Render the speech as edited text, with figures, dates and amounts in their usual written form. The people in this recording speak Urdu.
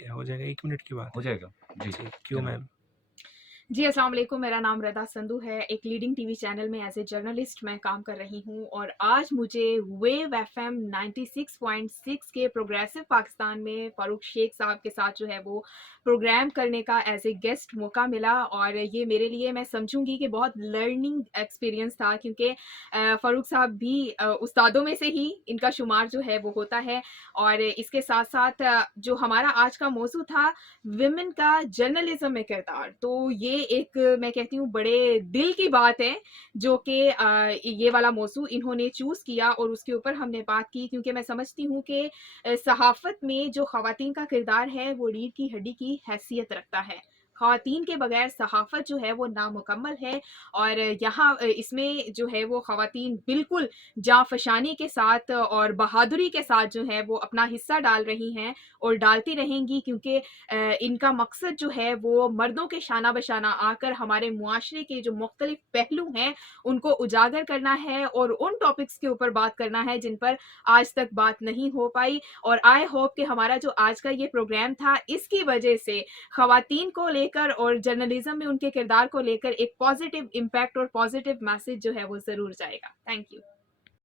کیا ہو جائے گا؟ 1 منٹ کی بات ہو ہے. جائے گا. جی جی کیوں جناب. میم. جی السلام علیکم، میرا نام ردا سندھو ہے، ایک لیڈنگ ٹی وی چینل میں ایز اے جرنلسٹ میں کام کر رہی ہوں، اور آج مجھے ویو ایف ایم 96.6 کے پروگریسو پاکستان میں فاروق شیخ صاحب کے ساتھ جو ہے وہ پروگرام کرنے کا ایز اے گیسٹ موقع ملا، اور یہ میرے لیے میں سمجھوں گی کہ بہت لرننگ ایکسپیرینس تھا، کیونکہ فاروق صاحب بھی استادوں میں سے ہی ان کا شمار جو ہے وہ ہوتا ہے. اور اس کے ساتھ ساتھ جو ہمارا آج کا موضوع تھا ویمن کا جرنلزم میں کردار، تو یہ ایک میں کہتی ہوں بڑے دل کی بات ہے جو کہ یہ والا موضوع انہوں نے چوز کیا اور اس کے اوپر ہم نے بات کی، کیونکہ میں سمجھتی ہوں کہ صحافت میں جو خواتین کا کردار ہے وہ ریڑھ کی ہڈی کی حیثیت رکھتا ہے. خواتین کے بغیر صحافت جو ہے وہ نامکمل ہے، اور یہاں اس میں جو ہے وہ خواتین بالکل جانفشانی کے ساتھ اور بہادری کے ساتھ جو ہے وہ اپنا حصہ ڈال رہی ہیں اور ڈالتی رہیں گی، کیونکہ ان کا مقصد جو ہے وہ مردوں کے شانہ بشانہ آ کر ہمارے معاشرے کے جو مختلف پہلو ہیں ان کو اجاگر کرنا ہے اور ان ٹاپکس کے اوپر بات کرنا ہے جن پر آج تک بات نہیں ہو پائی. اور آئی ہوپ کہ ہمارا جو آج کا یہ پروگرام تھا اس کی وجہ سے خواتین کو لے کر اور جرنلزم میں ان کے کردار کو لے کر ایک پازیٹیو امپیکٹ اور پازیٹیو میسج جو ہے وہ ضرور جائے گا. Thank you.